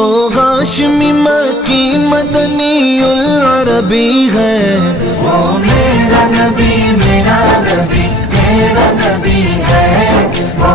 वो हाशमी मक्की मदनी उल अरबी है। वो मेरा नबी मेरा नबी मेरा नबी है। वो